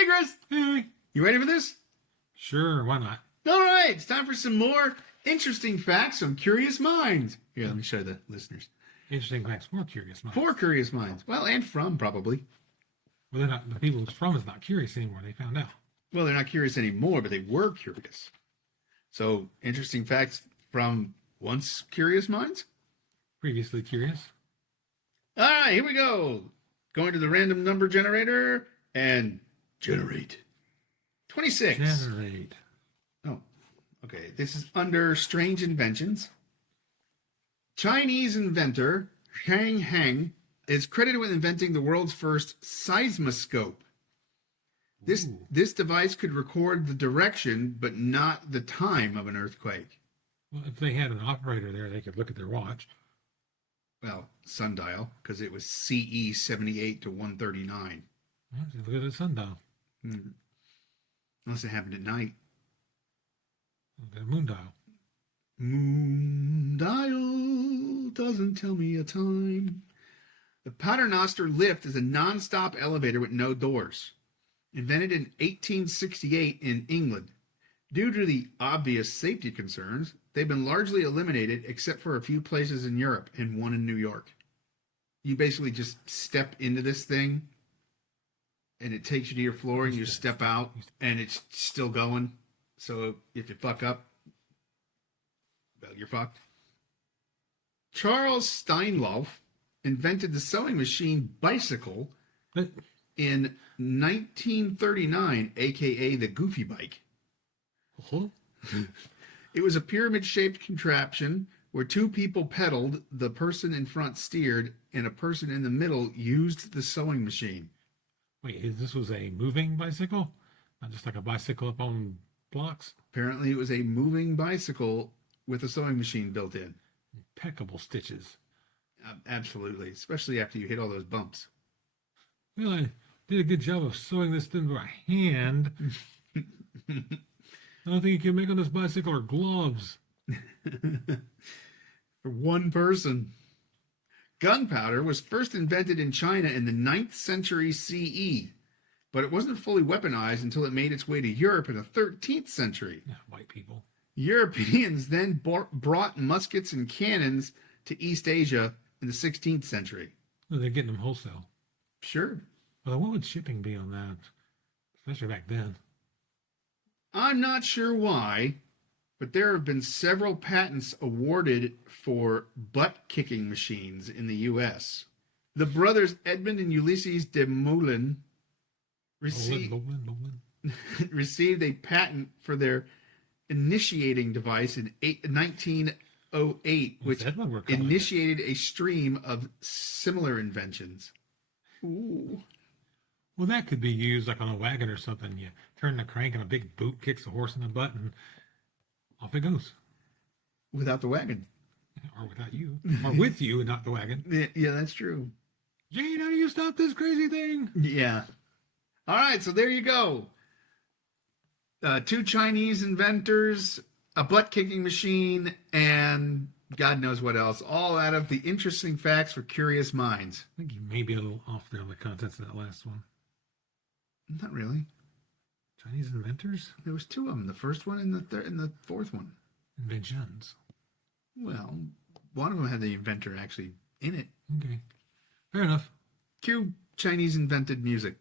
Hey, Chris. Hey. You ready for this? Sure, why not? All right. It's time for some more interesting facts from Curious Minds. Here, let me show the listeners. Interesting facts. More curious minds. For Curious Minds. Well, and from, probably. Well, they're not, the people it's from is not curious anymore. They found out. Well, they're not curious anymore, but they were curious. So, interesting facts from once Curious Minds? Previously curious. All right, here we go. Going to the random number generator and generate. 26. Generate. Oh, okay. This is under Strange Inventions. Chinese inventor Shang Heng is credited with inventing the world's first seismoscope. This device could record the direction, but not the time of an earthquake. Well, if they had an operator there, they could look at their watch. Well, sundial, because it was CE 78 to 139. Well, look at the sundial. Unless it happened at night. Look at the moon dial. Moon dial doesn't tell me a time. The Paternoster lift is a non-stop elevator with no doors. Invented in 1868 in England. Due to the obvious safety concerns, they've been largely eliminated except for a few places in Europe and one in New York. You basically just step into this thing and it takes you to your floor and you step out and it's still going. So if you fuck up, well, you're fucked. Charles Steinlauf invented the sewing machine bicycle in 1939, aka the Goofy Bike. It was a pyramid-shaped contraption where two people pedaled, the person in front steered, and a person in the middle used the sewing machine. Wait, this was a moving bicycle? Not just like a bicycle up on blocks? Apparently it was a moving bicycle with a sewing machine built in. Impeccable stitches. Absolutely, especially after you hit all those bumps. Well, I did a good job of sewing this thing by hand. I don't think you can make on this bicycle are gloves. For one person. Gunpowder was first invented in China in the 9th century CE, but it wasn't fully weaponized until it made its way to Europe in the 13th century. Yeah, white people. Europeans then brought muskets and cannons to East Asia in the 16th century. Well, they're getting them wholesale. Sure. Well, what would shipping be on that? Especially back then. I'm not sure why, but there have been several patents awarded for butt-kicking machines in the U.S. The brothers Edmund and Ulysses de Moulin received a patent for their initiating device in 1908, which initiated a stream of similar inventions. Ooh. Well, that could be used like on a wagon or something. You turn the crank and a big boot kicks the horse in the butt and off it goes. Without the wagon. Or without you. Or with you and not the wagon. Yeah, that's true. Jane, how do you stop this crazy thing? Yeah. All right, so there you go. 2 Chinese inventors, a butt-kicking machine, and God knows what else. All out of the interesting facts for curious minds. I think you may be a little off there on the contents of that last one. Not really. Chinese inventors? There was 2 of them. The first one and the fourth one. Inventions. Well, one of them had the inventor actually in it. Okay. Fair enough. Cue Chinese invented music.